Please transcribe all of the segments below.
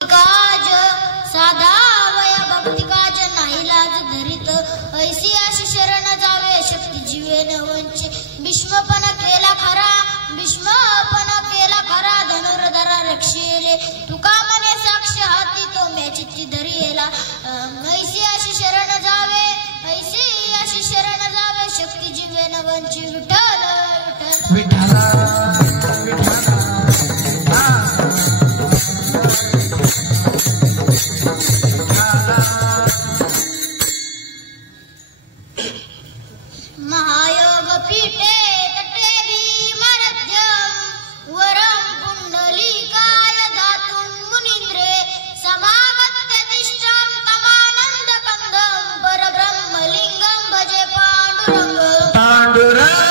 काज साधा वय भक्ती काज नाही लाज धरित ऐसी अशी शरण जावे शक्ती जीवेन वंचे भीष्मपण केला खरा धनुर्धरा रक्षेले तुका मने साक्ष हाती तो म्याचित्ती धरियेला ऐसी अशी शरण जावे शक्ती जीवेन वंचे विठ्ठल विठ्ठल महायोग पीठे तटे भीमरथ्यम वरम पुंडलिकाय धातुं मुनींद्रे समागत्य तिष्ठं तमानंद कंदं परब्रह्मलिंगं भजे पांडुरंग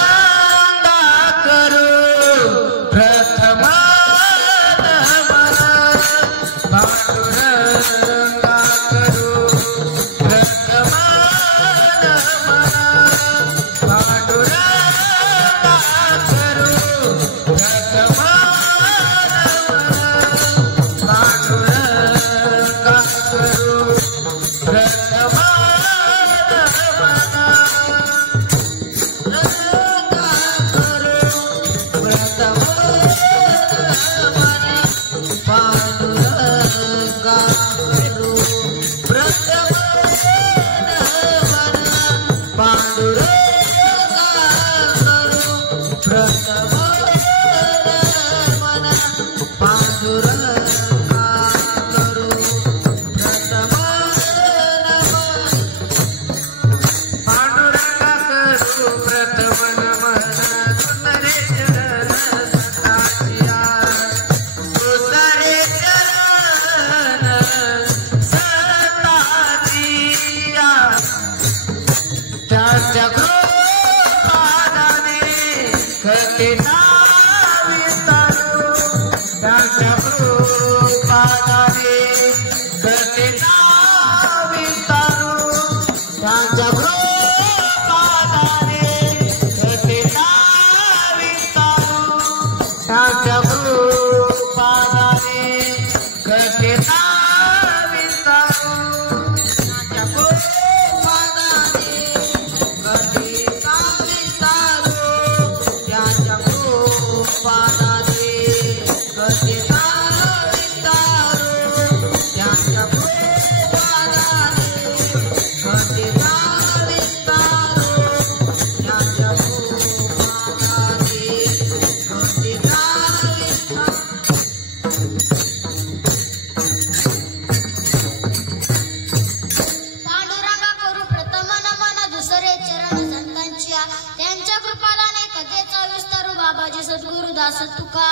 सद्गुरुदास तुका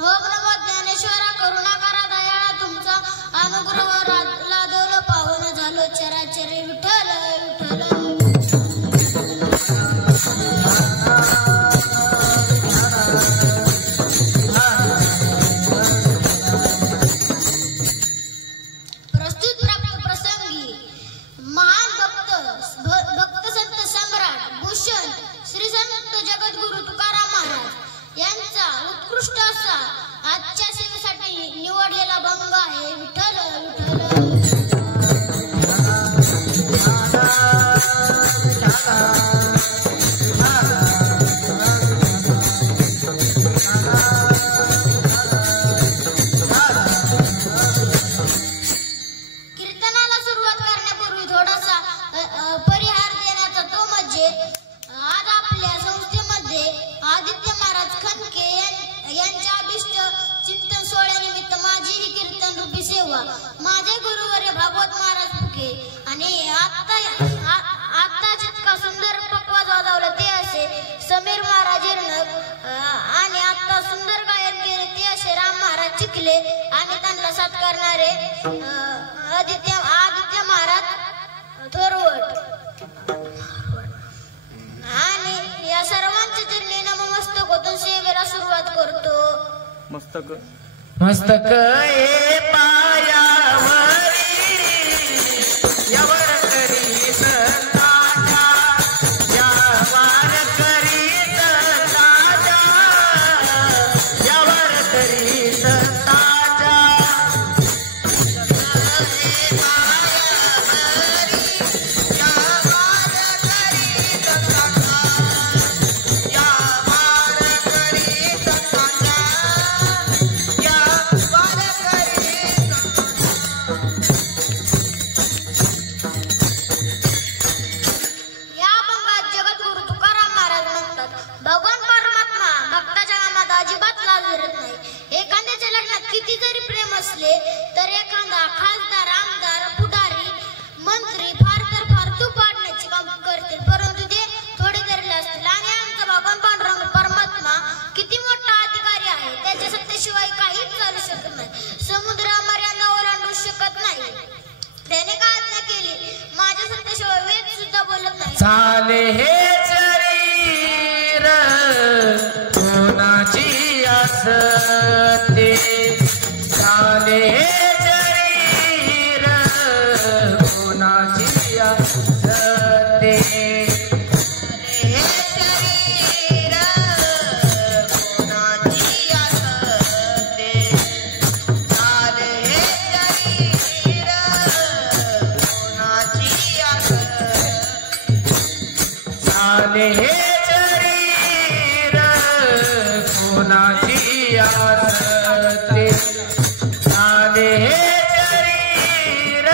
ओम नमो ज्ञानेश्वरा करुणाकरा दयाळा तुमचा अनुग्रह लादोल पावन झालो चराचरे विठ्ठल प्रस्तुत प्राप्त प्रसंगी महान भक्त संत सम्राट भूषण श्री संत जगद्गुरु तुकाराम महाराज यांचा उत्कृष्ट असा आजच्या सेवेसाठी निवडलेला भंग आहे विठ्ठल कीर्तनाला सुरुवात करण्यापूर्वी थोडासा परिहार देण्याचा तो म्हणजे आज आपल्या संस्थेमध्ये आदित्य महाराज खनके यांच्या अभिष्ट चिंतन सोहळ्यानिमित्त माझी ही कीर्तन रूपी सेवा माझे गुरुवर्य भागवत महाराज फुके आणि आता जितका सुंदर पक्वाज वाजवलं ते असे समीर महाराज इरणक आणि आता सुंदर गायन केले ते असे राम महाराज चिखले आणि त्यांना साथ करणारे आदित्य महाराज थोरवट आणि या सर्वांच्या चरणी नमस्तक होतो सेवेला सुरुवात करतो मस्तक ए पायावरी यावर करी संताचा यावर करी संताचा यावर करी संताचा झाले हे शरीर कोणाची असते झाले हे शरीर कोणाची असते झाले हे शरीर कोणाची असते झाले हे शरीर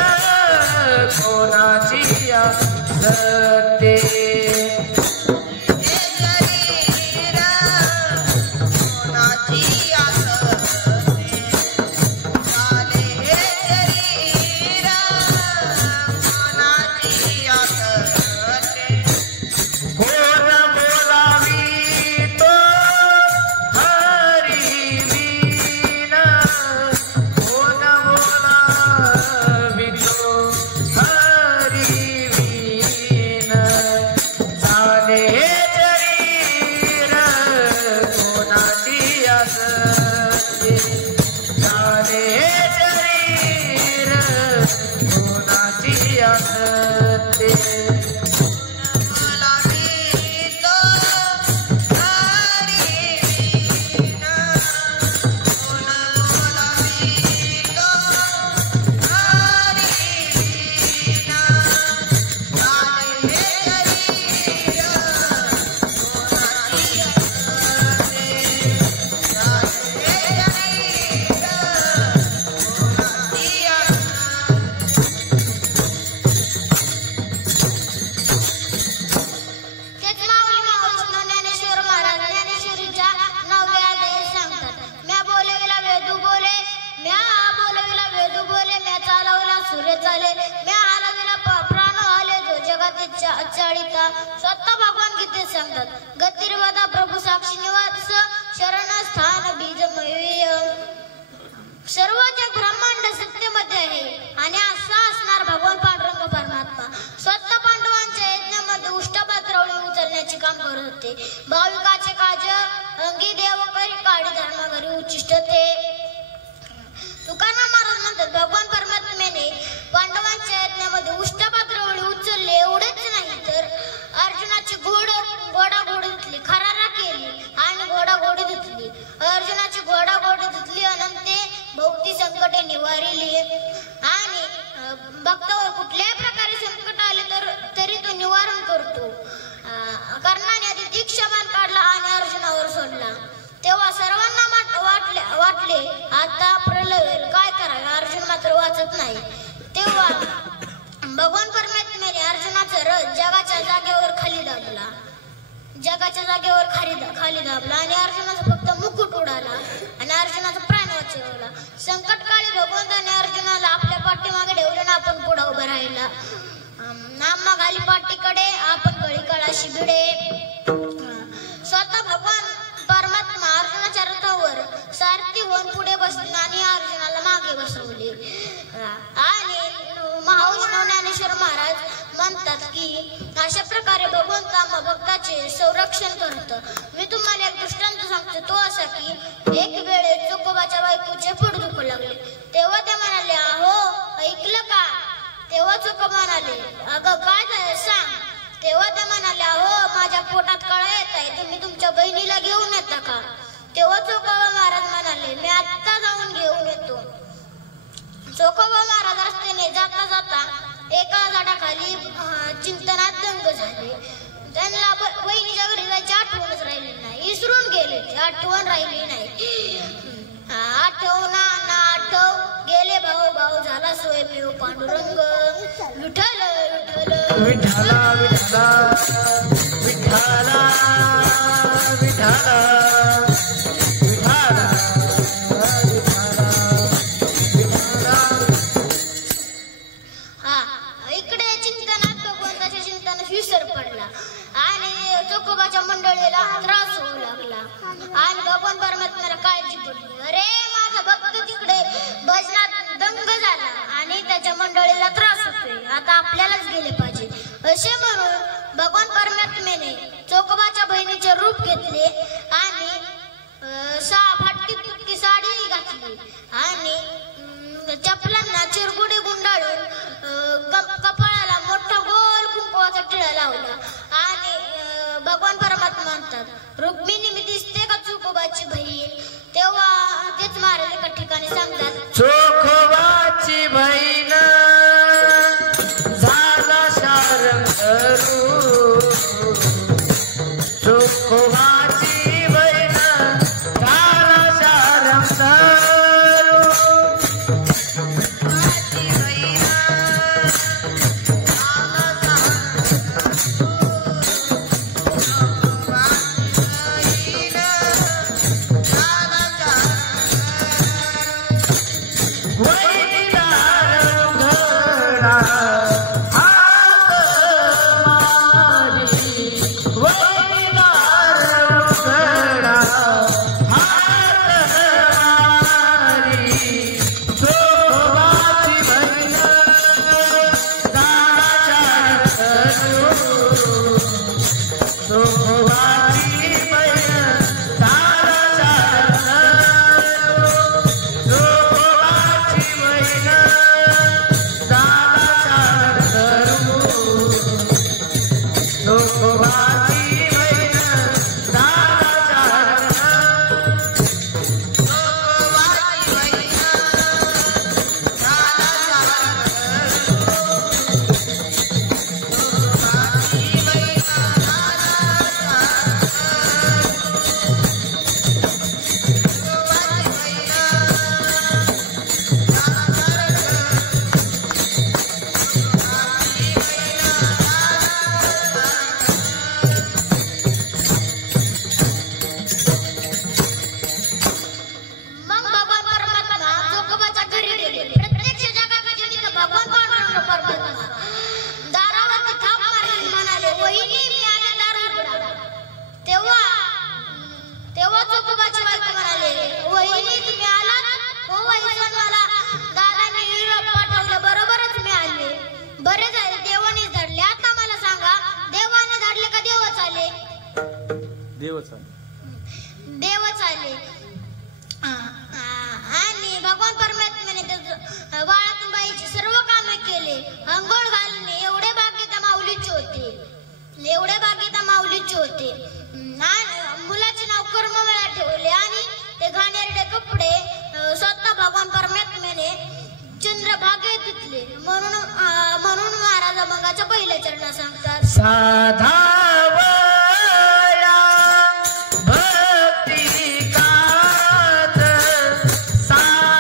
कोणाची असते स्वतः भगवान गीते सांगतात गतिर्वादा प्रभू साक्षी निवास शरण स्थान बीजमय सर्व जग ब्रह्मांड सत्तेमध्ये आहे आणि असा असणार भगवान पांडुरंग परमात्मा स्वतः पांडवांच्या यज्ञामध्ये उष्टपात्रावळी उचलण्याचे काम करत होते भाविकाचे काज अंगी देव करी काढी धर्म घरी उच्चिष्टते तुकाराम महाराज म्हणतात भगवान परमात्म्याने पांडवांच्या यज्ञामध्ये उष्टपात्रावळी उचलले एवढेच नाही तर अर्जुनाची घोडाघोडी धुतली खरारा केली आणि घोडाघोडी धुतली अर्जुनाची घोडाघोडी धुतली अनंते भौती संकटे निवारिली आणि भक्तावर कुठल्याही प्रकारे संकट आले तरी तो निवारण करतो कर्णाने आधी दीक्षाबाण काढला आणि अर्जुनावर सोडला तेव्हा सर्वांना वाटले आता प्रलय काय करावे अर्जुन मात्र वाचत नाही तेव्हा भगवान परमात्म्याने अर्जुनाचा रथ जगाच्या जागेवर खाली दाबला आणि अर्जुनाचा फक्त मुकुट उडाला आणि अर्जुनाचा प्राण वाचवला संकटकाळी भगवंताने अर्जुनाला आपल्या पाठीमागे ठेवले ना आपण पुढे उभा राहिला नामा घाली पाठीकडे आपण गळी कळाशी भिडे स्वतः भगवान परमात्मा अर्जुनाच्या रथावर सारथी होऊन पुढे बसले आणि अर्जुनाला मागे बसवले आणि महावैष्णव ज्ञानेश्वर महाराज म्हणतात की अशा प्रकारे भगवंत आम्हा भक्ताचे संरक्षण करत मी तुम्हाला एक दृष्टांत सांगतो तो असा की एक वेळेस चोकोबाच्या बायकोचे पोट दुखू लागले तेव्हा ते म्हणाले अहो ऐकलं का तेव्हा चोकोबा म्हणाले अगं काय झालं सांग तेव्हा ते म्हणाले अहो माझ्या पोटात कळा येत आहे तुम्ही तुमच्या बहिणीला घेऊन येता का तेव्हा चोकोबा महाराज म्हणाले मी आत्ता जाऊन घेऊन येतो चोकोबा महाराज रस्त्याने जाता जाता एका झाडाखाली चिंतनात दंग झाले त्यांना बहिणीच्या घरी जायची आठवणच राहिली नाही विसरून गेले ते आठवण राहिली नाही आठव ना आठव गेले भाऊ भाऊ झाला स्वयंमेव पांडुरंग विठ्ठल विठ्ठल विठ्ठला विठ्ठला विठ्ठला विठ्ठला विसर पडला आणि चोकोबाच्या मंडळीला त्रास होऊ लागला आणि भगवान परमात्म्याला काळजी पडली अरे माझा भक्त तिकडे भजनात दंग झाला आणि त्याच्या मंडळीला त्रास होतोय आता आपल्यालाच गेले पाहिजे असे म्हणून भगवान परमात्म्याने चोकोबाच्या बहिणीचे रूप घेतले आणि 6 फाटकी तुटकी साडी घातली आणि चपलांना चिरगुडी गुंडाळून कपाळाला मोठा गोल कुंकवाचा टिळा लावला आणि भगवान परमात्मा म्हणतात, रुक्मिणी मी दिसते का चोकोबाची बहीण? तेव्हा तेच महाराज एका ठिकाणी सांगतात, चोखोबाची बहीण झाला शारंगरू, चोखोबाची बहीण झाला शारंगरू, माझी बहीण देवच आले आणि भगवान परमात्म्याने बाळातून बाईची सर्व कामे केले. अंघोळ घालणे एवढे भाग्य त्या माऊलीचे होते, एवढे भाग्य त्या माऊलीचे होते. मुलाचे नाव कर्मवेळा ठेवले आणि ते घाणेरडे कपडे स्वतः भगवान परमात्म्याने चंद्रभागेत धुतले. म्हणून महाराज मगाच्या पहिल्या चरणात सांगतात, साधा साधा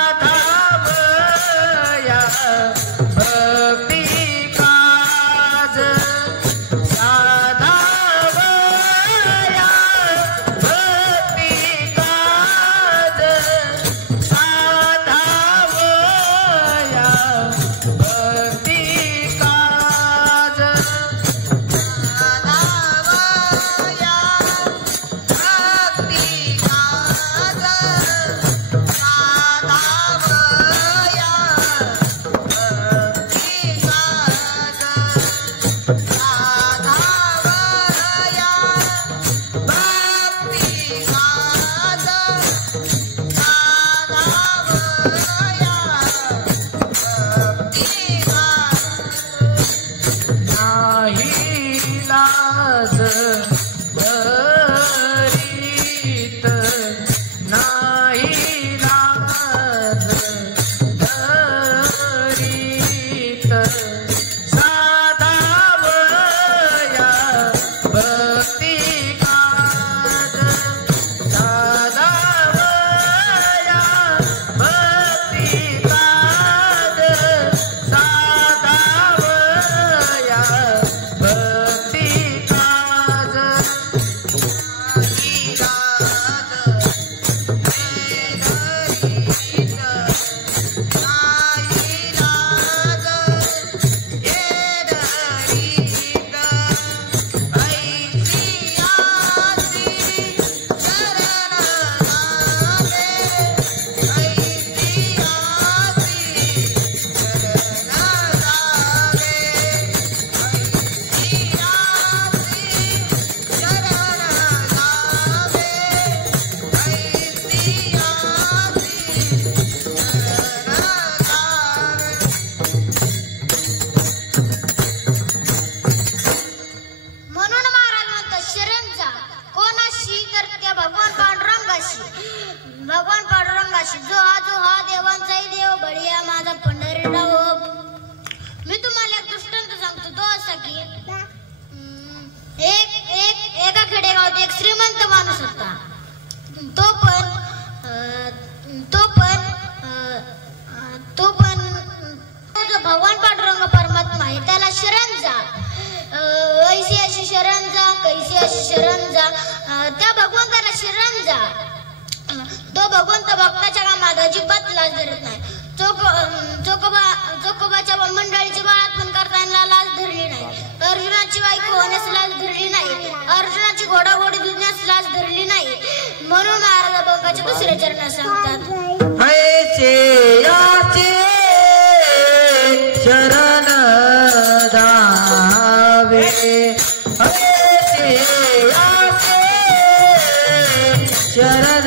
भगवान पांडुरंग परमात्मा आहे त्याला शरण जा. ऐशी अशी शरण जा, कैसी अशी शरण जा, त्या भगवंताला शरण जा. तो भगवंत भक्ताच्या कामात अजिबात लाज धरत नाही. चोकोबाच्या मंडळीची बाळात करताना लाज धरली नाही. अर्जुनाची बायको होण्यास लाज धरली नाही. अर्जुनाची घोडाघोडी धुण्यास लाज धरली नाही. म्हणून महाराज बाबाच्या दुसऱ्या चरणात सांगतात, ऐसे याचे शरण जावे, ऐसे याचे शरण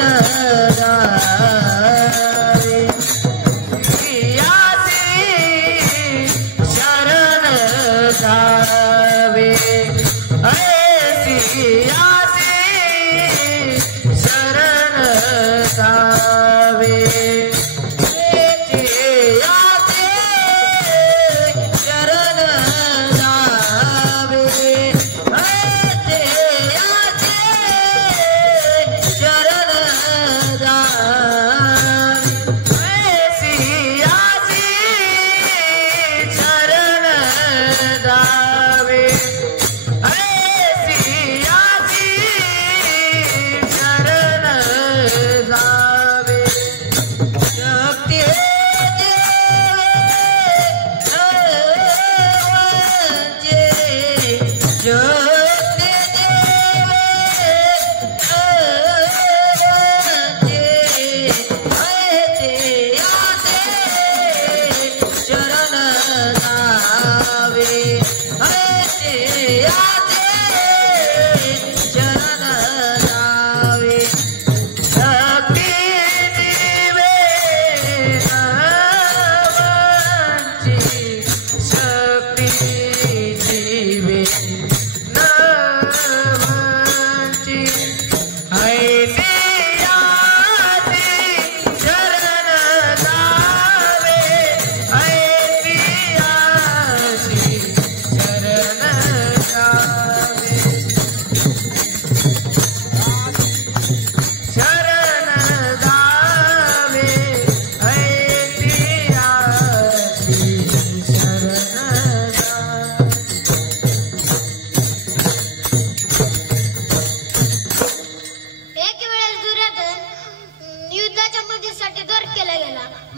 जावे, याचे शरण जावे, ऐसी याचे शरण जावे.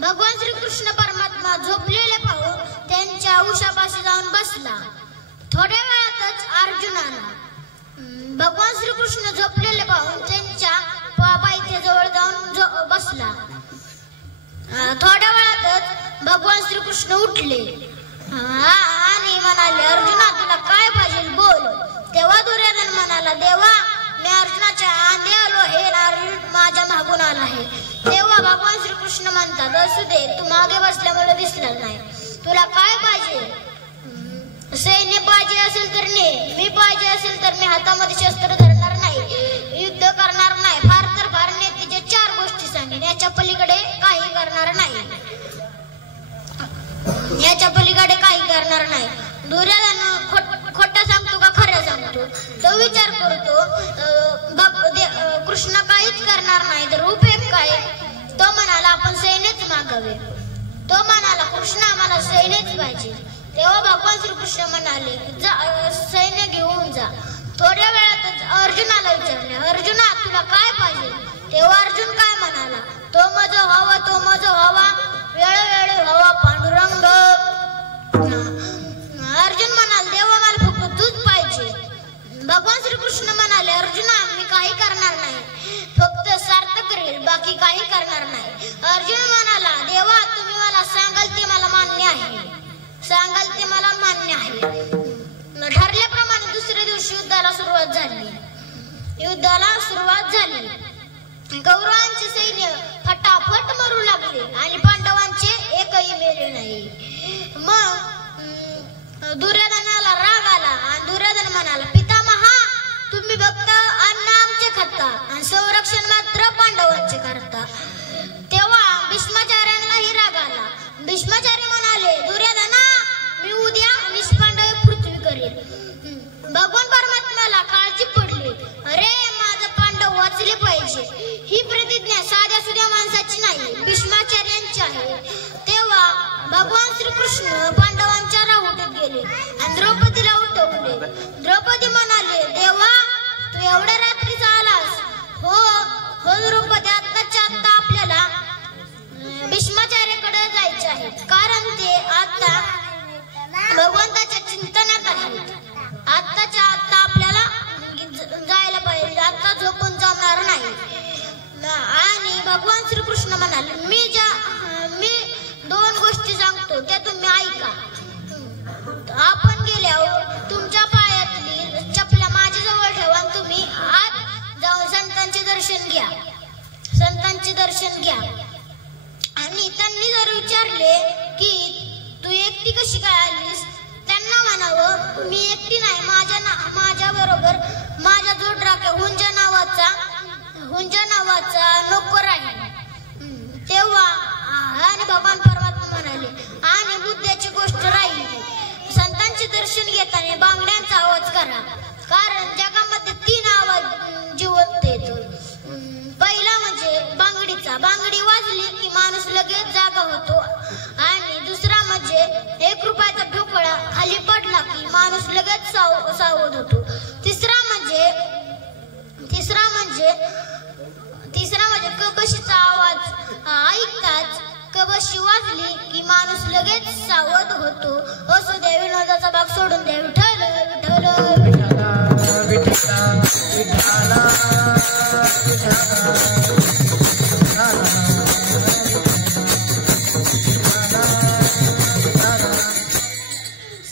भगवान श्रीकृष्ण परमात्मा झोपलेले पाहून त्यांच्या उशापाशी जाऊन बसला. थोड्या वेळातच अर्जुनाला भगवान श्रीकृष्ण झोपलेले पाहून त्यांच्या पायथ्याजवळ जाऊन बसला. थोड्या वेळातच भगवान श्रीकृष्ण उठले आणि म्हणाले, अर्जुना तुला काय पाहिजे बोल. तेव्हा दुर्योधन म्हणाला, देवा मी अर्जुनाच्या आंधी आलो हे अर्जुन माझ्या मागून आला आहे. तेव्हा भगवान श्रीकृष्ण म्हणतात, असू दे तू मागे बसल्यामुळे दिसला नाही, तुला काय पाहिजे. सैन्य पाहिजे असेल तर ने, मी पाहिजे असेल तर मी हातामध्ये शस्त्र धरणार नाही, युद्ध करणार नाही, फार तर फार नेत्याच्या 4 गोष्टी सांगेन, याच्या पलीकडे काही करणार नाही, याच्या पलीकडे काही करणार नाही. दुर्योधन खोटा सांगतो का खरं सांगतो तो विचार करतो. कृष्ण काहीच करणार नाही तर उपयोग काय. तो म्हणाला आपण सैन्यच मागावे. तो म्हणाला कृष्ण आम्हाला सैन्यच पाहिजे. तेव्हा भगवान श्रीकृष्ण म्हणाले, सैन्य घेऊन जा. थोड्या वेळातच अर्जुनाला विचारले, अर्जुना तुला काय पाहिजे. तेव्हा अर्जुन काय म्हणाला, तो मज व्हावा, तो मज व्हावा, वेळोवेळी व्हावा पांडुरंग. अर्जुन म्हणाल, देवा मला फक्त तूच पाहिजे. भगवान श्रीकृष्ण म्हणाले, अर्जुना मी काही करणार नाही, फक्त सार्थ करेल, बाकी काही करणार नाही. अर्जुन म्हणाला, देवा तुम्ही मला सांगाल ते मला मान्य आहे, सांगाल ते मला मान्य आहे. ठरल्याप्रमाणे दुसऱ्या दिवशी युद्धाला सुरुवात झाली. कौरवांचे सैन्य फटाफट मरू लागले आणि पांडवांचे एकही मेले नाही. मग दुर्योधनाला राग आला आणि दुर्योधन म्हणाला, पितामहा तुम्ही फक्त अन्न आमचे खाता आणि संरक्षण मात्र पांडवांचे करता. तेव्हा भीष्माचार्यांनाही राग आला. भीष्माचार्य म्हणाले, दुर्योधना मी उद्या निष्पांडव पृथ्वी करेल. भगवान परमात्म्याला काळजी पडली, अरे माझं पांडव वाचले पाहिजे. ही प्रतिज्ञा साध्या सुध्या माणसाची नाही, भीष्माचार्यांची आहे. तेव्हा भगवान श्रीकृष्ण भगवंताच्या चिंतनाखाली आत्ताच्या आत्ता आपल्याला जायला पाहिजे. आता झोपून जमणार नाही. आणि भगवान श्रीकृष्ण म्हणाले, मी 2 गोष्टी सांगतो त्या तुम्ही ऐका. आपण गेल्यावर तुमच्या पायातली चपला माझ्याजवळ ठेवा आणि तुम्ही आत जाऊन संतांचे दर्शन घ्या. संतांचे दर्शन घ्या. आणि त्यांनी जर विचारले की तू एकटी कशी काय आलीस, त्यांना म्हणावं मी एकटी नाही, माझ्या बरोबर माझ्या जोडराख्या हुंजा नावाचा नोकर आहे. तेव्हा आणि भगवान परमात्मा म्हणाले, आणि बुद्धाची गोष्ट राहिली, संतांचे दर्शन घेताना बांगड्यांचा आवाज करा, कारण जगामध्ये 3 आवाज जिवंत येतो. पहिला म्हणजे बांगडीचा. बांगडी वाजली की माणूस लगेच जागा होतो. आणि दुसरा म्हणजे 1 रुपयाचा ठोकळा खाली पडला की माणूस लगेच सावध होतो. तिसरा म्हणजे कबशीचा आवाज ऐकताच कबशी वाजली की माणूस लगेच सावध होतो. असू दे, विनोदाचा भाग सोडून दे. विठ्ठल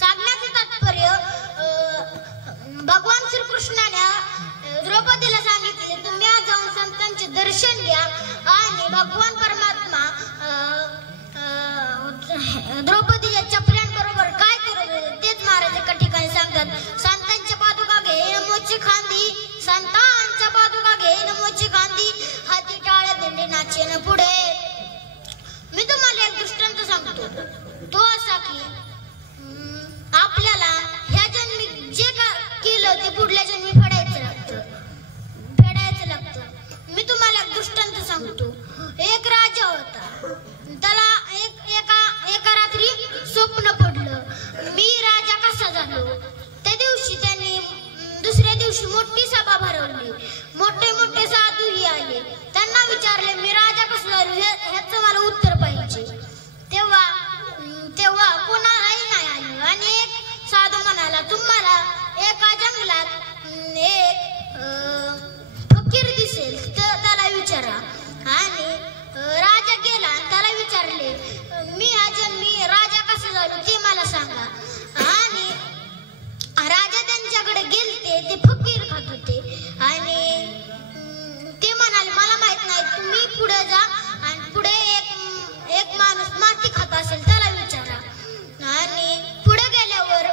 सांगण्याचं तात्पर्य, भगवान श्रीकृष्णाने द्रौपदीला सांगितले तुम्ही आज जाऊन संतांचे दर्शन घ्या. आणि भगवान परमात्मा द्रौपदीच्या चपल्यांबरोबर काय करत होते तेच महाराज एका ठिकाणी सांगतात. संतांच्या पादुका घे नमोची खांदी, संतांच्या पादुका घे नमोची खांदी, हाती टाळ दिंडी नाचेन पुढे. मी तुम्हाला एक दृष्टांत सांगतो. तो असा की आपल्याला ह्या जन्मी जे का केलं ते पुढल्या जन्मी फेडायचं लागतं. मी तुम्हाला एक दृष्टांत सांगतो. एक राजा होता. त्याला एका रात्री स्वप्न पडलं, मी राजा कसा झालो. त्या दिवशी त्यांनी दुसऱ्या दिवशी मोठी सभा भरवली. मोठे साधूही आले. त्यांना विचारले मी राजा कसा झालो ह्याचं मला उत्तर पाहिजे. तेव्हा कोणालाही नाही आलं. आणि एक साधू म्हणाला, तुम्हाला एका जंगलात एक फकीर दिसेल तर त्याला विचारा. आणि राजा गेला आणि त्याला विचारले मी राजा कसा झालो ते मला सांगा. आणि राजा त्यांच्याकडे गेलते. ते फकीर खात होते. आणि ते म्हणाले मला माहित नाही, तुम्ही पुढे जा आणि पुढे एक माणूस माती खात असेल त्याला विचारा. आणि पुढे गेल्यावर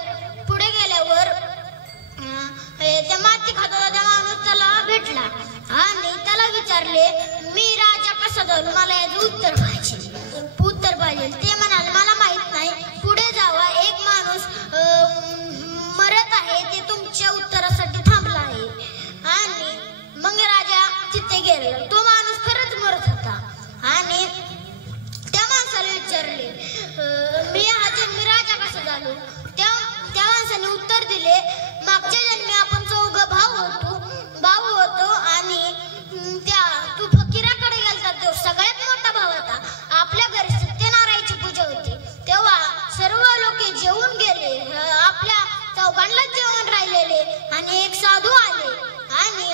त्या माती खात होता त्या माणूस त्याला भेटला. आणि त्याला विचारले मी राजा कसा झालो, मला याचं उत्तर पाहिजे. ते म्हणाले मला माहित नाही, पुढे जावा, एक माणूस मरत आहे, ते तुमच्या उत्तरासाठी थांबला आहे. आणि मग राजा तिथे गेला. तो माणूस खरंच मरत होता. आणि त्या माणसाला विचारले मी हा जन्मी राजा कसा झालो. त्या माणसाने उत्तर दिले मागच्या जन्मी आपण 4 भाऊ होतो. आणि तू फकीराकडे गेलता, तो सगळ्यात मोठा भाव होता. आपल्या घरी सत्यनारायणची पूजा होती. तेव्हा सर्व लोक जेवून गेले. आपल्या चौघांनाच जेवण राहिलेले. आणि एक साधू आले आणि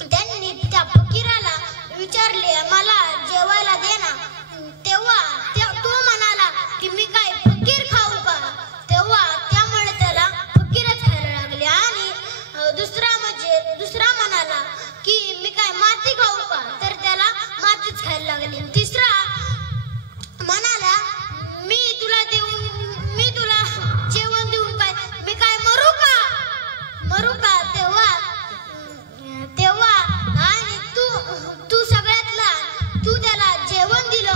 त्यांनी त्या फकीराला विचारले मला जेवायला दे ना. तेव्हा तो म्हणाला की मी काय फकीर खाऊ का. त्यामुळे त्याला फकीरच खायला लागले. आणि दुसरा म्हणाला की मी काय माती खाऊ का, तर त्याला मातीच खायला लागली. तिसरा म्हणाला मी तुला जेवण देऊन काय मी काय मरू का. तेव्हा आणि तू सगळ्यात लहान, तू त्याला जेवण दिलं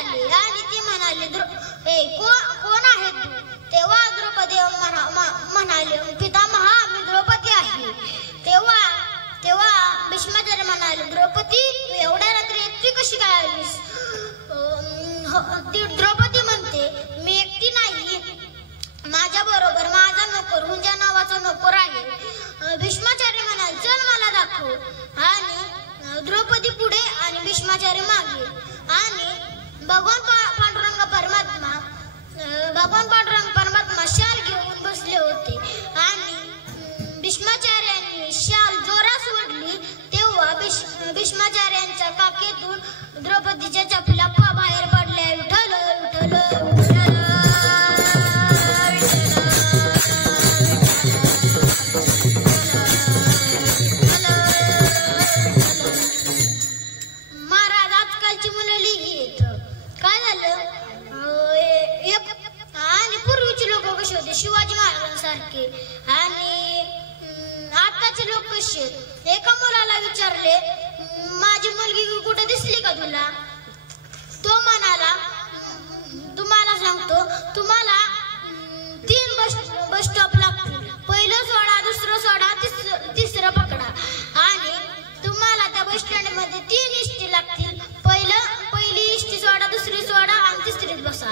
आले आणि ती म्हणाली, कोण आहे तू? तेव्हा द्रौपदी म्हणाले, पितामहा, मी द्रौपदी आहे. तेव्हा भीष्माचार्य म्हणाले, द्रौपदी, तू एवढ्या रात्री एकटी कशी काय आलीस? ती द्रौपदी म्हणते, मी एकटी नाही, माझ्या बरोबर माझा नोकर हुंजा नावाचा नोकर आहे. भीष्माचार्य म्हणाले, चल मला दाखव. आणि द्रौपदी पुढे आणि भीष्माचार्य मागे. आणि भगवान पांडुरंग परमात्मा शाल घेऊन बसले होते. आणि भीष्माचार्यांनी शाल जोरात सोडली तेव्हा भीष्माचार्यांच्या काखेतून द्रौपदीच्या चपला बाहेर पडल्या. विठ्ठल विठ्ठल विठ्ठल. महाराज, आजकालची मुलं लिहित काय झालं, आणि पूर्वीचे लोक कसे होते, शिवाजी महाराजांसारखे, आणि आताचे लोक कसे. एका मुलाला विचारले, माझी मुलगी कुठे दिसली का तुला? तो म्हणाला, तुम्हाला सांगतो, तुम्हाला 3 बस स्टॉप लागतील. पहिलं सोडा, दुसरं सोडा, तिसरं पकडा. आणि तुम्हाला त्या बस स्टँड मध्ये 3 इष्टी लागतील. पहिली इष्टी सोडा, दुसरी सोडा आणि तिसरीत बसा.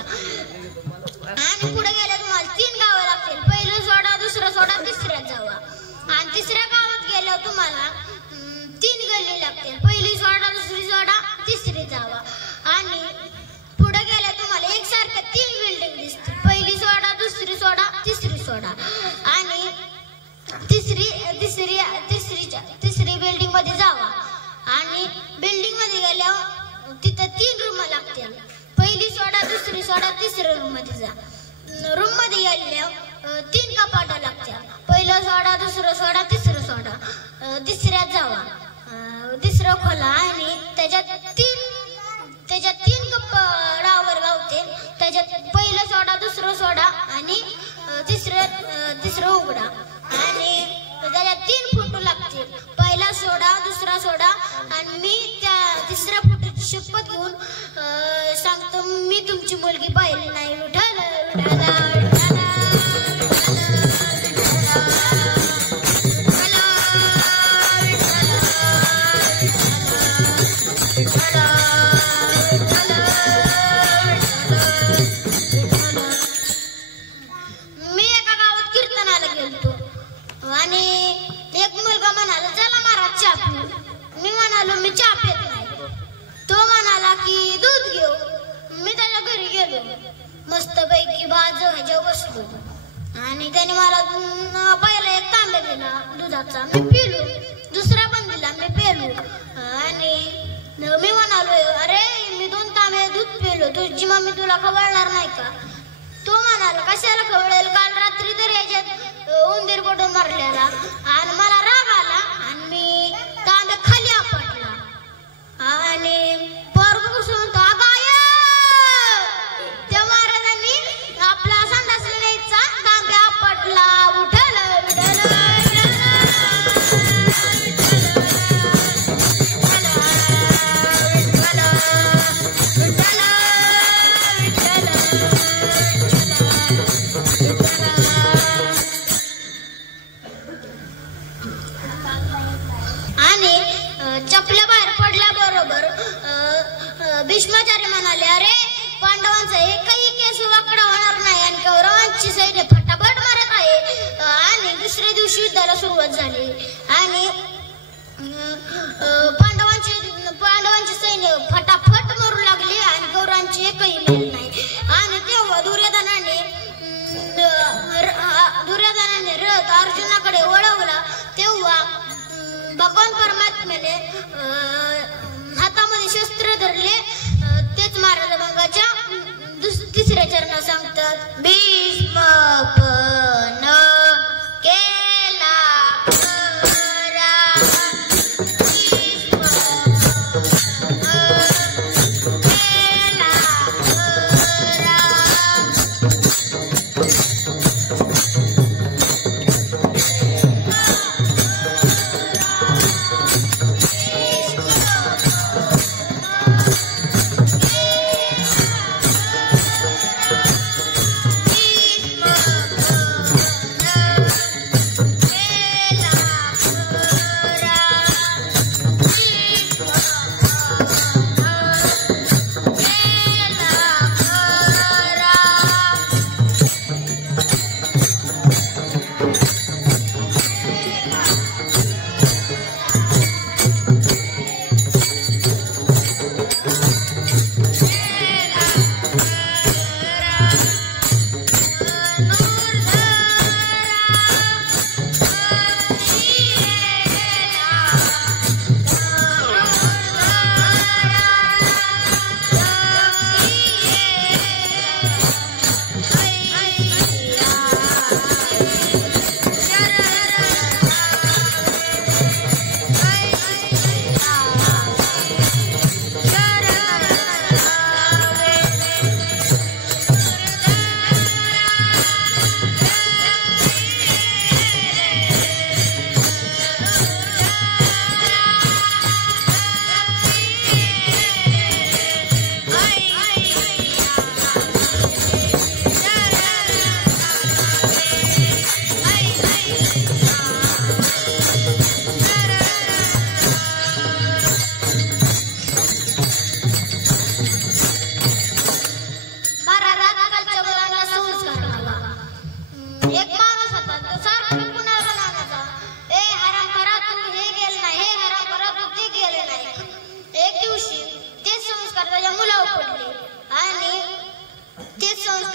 आणि पुढे गेले तुम्हाला 3 गावं लागतील. पहिलं सोडा, दुसरं सोडा, तिसऱ्यात जावा. आणि तिसऱ्या गावात गेल्यावर तुम्हाला 3 गल्ली लागतील. पहिली सोडा, दुसरी सोडा, तिसरी जावा. आणि पुढे गेल्या तुम्हाला एकसारख्या 3 बिल्डिंग दिसतील. पहिली सोडा, दुसरी सोडा, तिसरी सोडा. आणि तिसरी बिल्डिंग मध्ये जावा. आणि बिल्डिंग मध्ये गेल्यावर तिथे 3 रूम लागतील. पहिली सोडा, दुसरी सोडा, तिसऱ्या रूम मध्ये जा. रूम मध्ये गेल्यावर 3 कपाट लागतील. पहिलं सोडा, दुसरं सोडा, तिसरं सोडा, तिसऱ्यात जावा. तिसरं खोला. आणि त्याच्यात 3 कपाडावर गावते. त्याच्यात पहिलं सोडा, दुसरं सोडा आणि तिसरं उघडा. आणि त्याच्यात 3 फोटो लागतील. पहिला सोडा, दुसरा सोडा. आणि मी त्या तिसऱ्या फोटोची शपथ घेऊन सांगतो, मी तुमची मुलगी पाहिली नाही. विठ्ठल विठ्ठल विठ्ठल. मी एका गावात कीर्तनाला गेलतो आणि एक मुलगा म्हणाला, चला महाराज चहा पिऊ. मी म्हणालो, मी चहा पित नाही. तो म्हणाला की दूध घेऊ. मी त्याच्या घरी गेलो, मस्तपैकी ह्याच्यावर बसलो. आणि त्याने मला पहिला 1 तांब्या दिला दुधाचा, मी पिलो. दुसरा पण दिला, मी पिलो. आणि मी म्हणालो, अरे मी 2 तांबे दूध पिलो, तुझी मम्मी तुला खवळणार नाही का? तो म्हणाला, कशाला खवळेल, काल रात्री तर याच्यात उंदीर पडून मारलेला. आणि मला राग आला आणि मी तांब्या खाली आपटला. आणि पोरगं कसं म्हणतो, त्या महाराजांनी आपला संडास न्यायचा तांब्या आपटला. विठ्ठल विठ्ठल. आणि चपल्या बाहेर पडल्याबरोबर भीष्माचार्य म्हणाले, अरे पांडवांचा एकही केस वाकडा होणार नाही आणि कौरवांची सैन्य फटाफट मारत आहे. आणि दुसऱ्या दिवशी युद्धाला सुरुवात झाली. आणि पांडवांची सैन्य फटाफट मारू लागली आणि कौरवांची एकही मेल नाही. आणि तेव्हा दुर्योधनाने रथ अर्जुनाकडे वळवला. तेव्हा भगवान परमात्म्याने हातामध्ये शस्त्र धरले. तेच महाराज अभंगाच्या 3ऱ्या चरणात सांगतात, भीष्म पण केला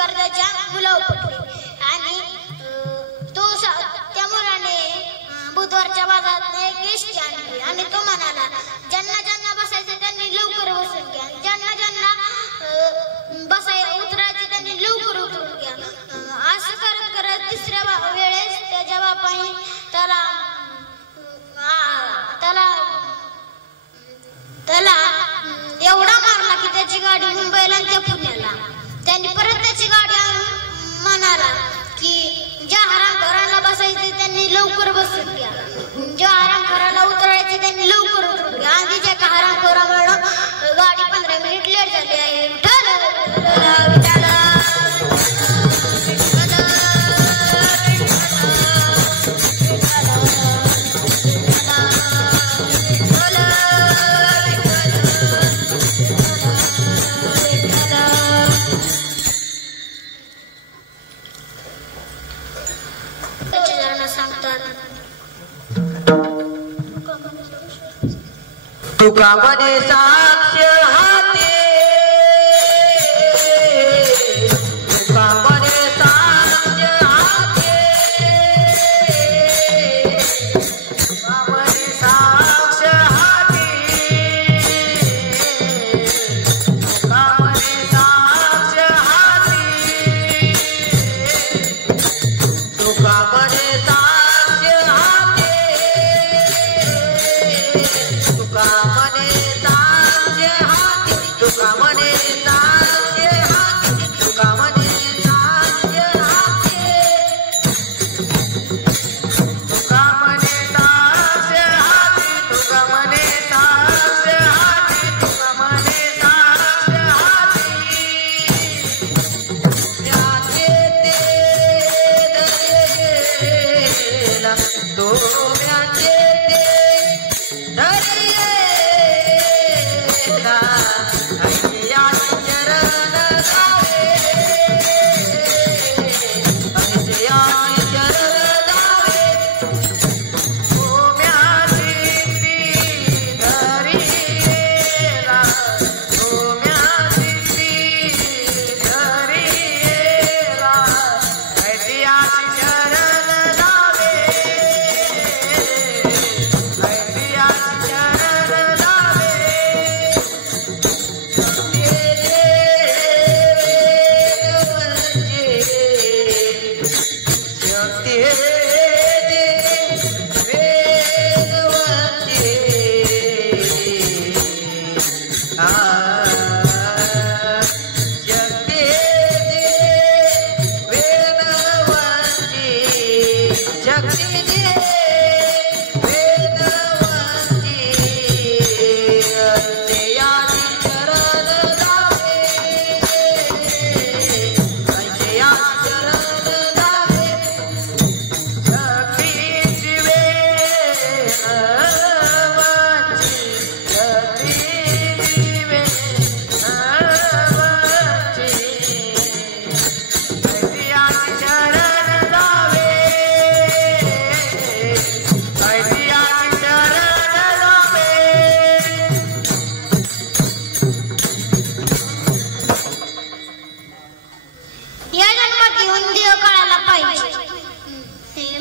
संस्कार त्याच्या मुलावर पडले आणि त्या मुलाने बुधवारच्या बाजारात एक एसटी आणली आणि तो म्हणाला, ज्यांना ज्यांना बसायचं त्यांनी लवकर बसून घ्या, ज्यांना ज्यांना उतरायचे त्यांनी लवकर उतरून घ्या. असं करत करत तिसऱ्या वेळेस त्याच्या बापाने त्याला एवढा मारला की त्याची गाडी मुंबईला आणि ते पुण्याला. त्यांनी परत त्याची गाडी म्हणाला की ज्या हरामखोरांना बसायचे त्यांनी लवकर बसून घ्या, ज्या हरामखोराला उतरायचे त्यांनी लवकर उतरून घ्या. आणि तिच्या एका हरामखोरामुळे गाडी 15 मिनिट लेट झाली आहे. तुका म्हणे साक्ष हाते, तुका म्हणे साक्ष हाते, तुका म्हणे साक्ष हाते, तुका म्हणे साक्ष हाते, तुका म्हणे साक्ष हाते, तुका म्हणे साक्ष हाती, तुका म्हणे साक्ष हाती, तुका म्हणे साक्ष हाती, तुका म्हणे साक्ष हाती, तुका म्हणे साक्ष हाती, तुका म्हणे साक्ष हाती. त्याचे ते दर्जेला डोळ्याचे ते धरियेला, ऐशिया चरण जावे, ऐशिया चरण जावे, ओम्याची ती धरियेला, ओम्याची ती धरियेला, ऐशिया चरण जावे, ऐशिया चरण जावे.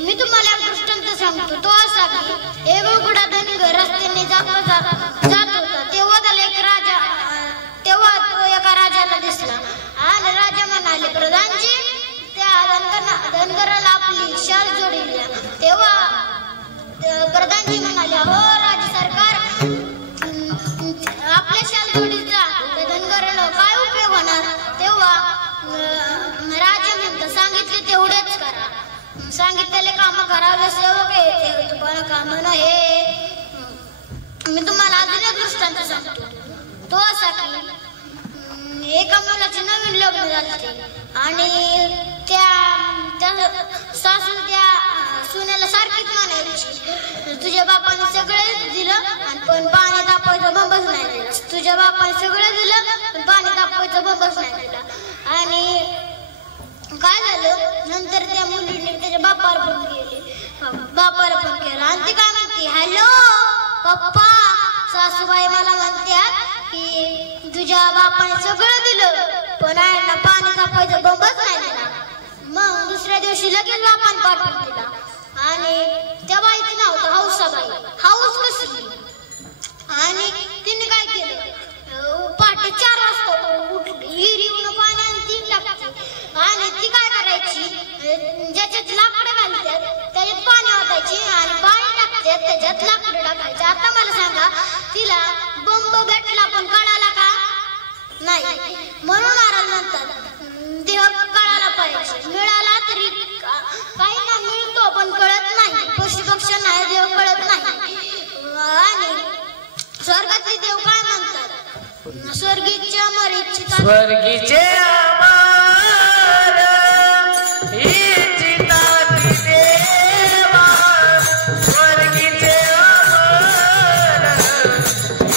मी तुम्हाला एक दृष्टांत सांगतो. तो असा की एक उघडा धनगर रस्त्याने जात होता. तेव्हा त्याला तेव्हा तो एका राजाला दिसला आणि राजा म्हणाले, प्रधानजी त्या धनगराला आपली शाल जोडली. तेव्हा प्रधानजी म्हणाले, हो राज सरकार, आपल्या शाल जोडीचा धनगराला काय उपयोग होणार. तेव्हा राजा म्हणतो, सांगितले तेवढेच करा, सांगितलेले काम करावे सेवक आहे, तुम्हाला काम नाही. मी तुम्हाला अजून एक दृष्टांत सांगतो. तो असा की एका मुलाचे नवीन लग्न झाले आणि त्या सासू त्या सुनेला सारखीच म्हणायची, तुझ्या बापाने सगळे दिलं पण पाणी तापवायचं बंबच नाही दिला, तुझ्या बापाने सगळं दिलं पण पाणी तापवायचं बंबच नाही दिला. आणि काय झालं, नंतर त्या मुलीने त्याच्या बापावर फोन केला आणि ती काय म्हणते, हॅलो पप्पा, सासूबाई मला म्हणतात की तुझ्या बापाने सगळं दिलं पण आईला पाणी तापायचं बंबच नाही दिला. मग दुसऱ्या दिवशी लगेच बापान पाठवून दिला आणि त्या बाईचं नाव होतं हौसाबाई. हौस कसली आणि तिने काय केलं, पहाटे 4 वाजता उठली, विहिरीवरून पाणी आणि 3 लागते आणि ती काय करायची, ज्याच्यात लाकडं घालतात त्याच्यात पाणी ओतायची आणि पाणी टाकतात त्याच्यात लाकडं टाकायची. आता मला सांगा, तिला बंब भेटला पण कळाला का नाही. म्हणून महाराज म्हणतात देव कळाला पाहिजे. मिळाला तरी काही ना मिळतो पण कळत नाही. पशु पक्ष्यांना देव कळत नाही. आणि स्वर्गातले देव काय म्हणतात, स्वर्गीचे अमर इच्छिता स्वर्गीचे अमर इच्छिताती देवा, स्वर्गीचे अमर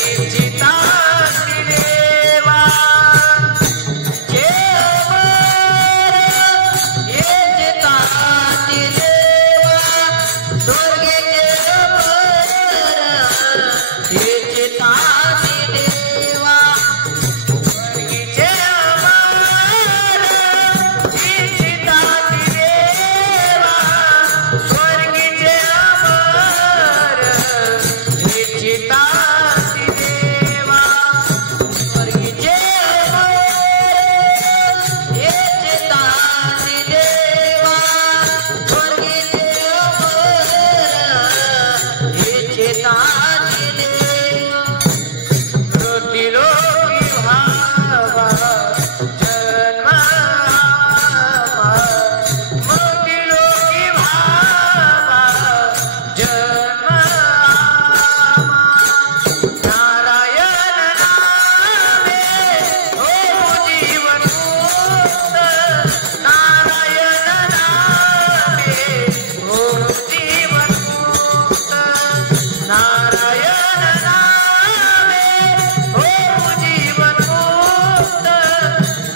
इच्छिताती देवा, जे अमर इच्छिताती देवा, स्वर्गीचे अमर इच्छिताती देवा, स्वर्गीचे अमर इच्छिताती देवा, स्वर्गीचे अमर इच्छिताती देवा, स्वर्गीचे अमर इच्छिताती देवा, स्वर्गीचे अमर इच्छिताती देवा. मृत्युलोकी भावा जन्म मृत्युलोकी भावा जन्म नारायण नामे हो जीवन मुक्त, नारायण नामे हो जीवन मुक्त, नारायण नामे हो जीवन मुक्त,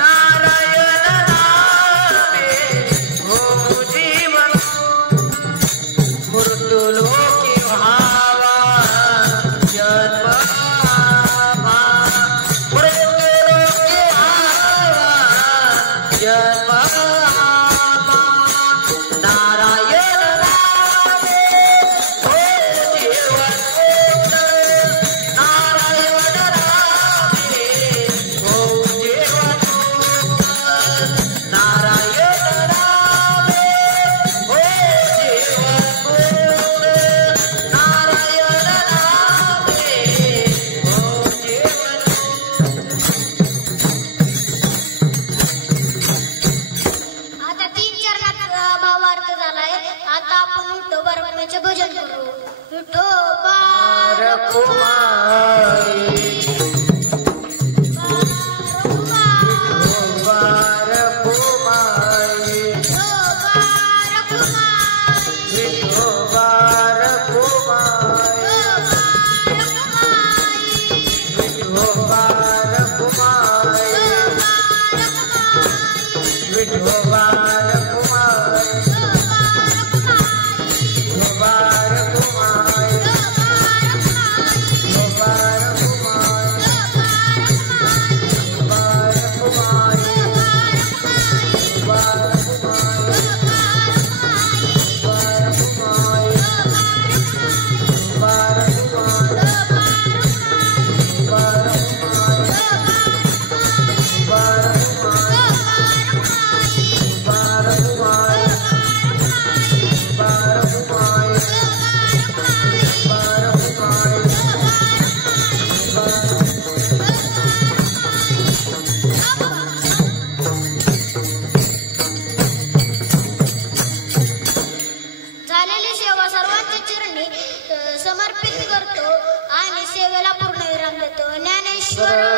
नारायण नामे हो जीवन मुक्त. मृत्युलोकी भावा जन्म मृत्युलोकी भावा जन्म नारायण नामे हो जीवन मुक्त, नारायण नामे हो जीवन मुक्त, नारायण नामे हो जीवन मुक्त, नारायण नामे हो जीवन मुक्त. आता 3 चरणात भावार्थ झालाय. आता आपण विठोबा रखुमाईचे भजन करू. विठोबा रखुमाई रखुमाई, रखुमाई विठोबा रखुमाई, विठोबा रखुमाई, विठोबा रखुमाई, विठोबा रखुमाई, विठोबा रखुमाई, विठोबा रखुमाई, विठोबा रखुमाई, विठोबा झालेली सेवा सर्वांच्या चरणी समर्पित करतो आणि सेवेला पूर्ण विराम देतो. ज्ञानेश्वर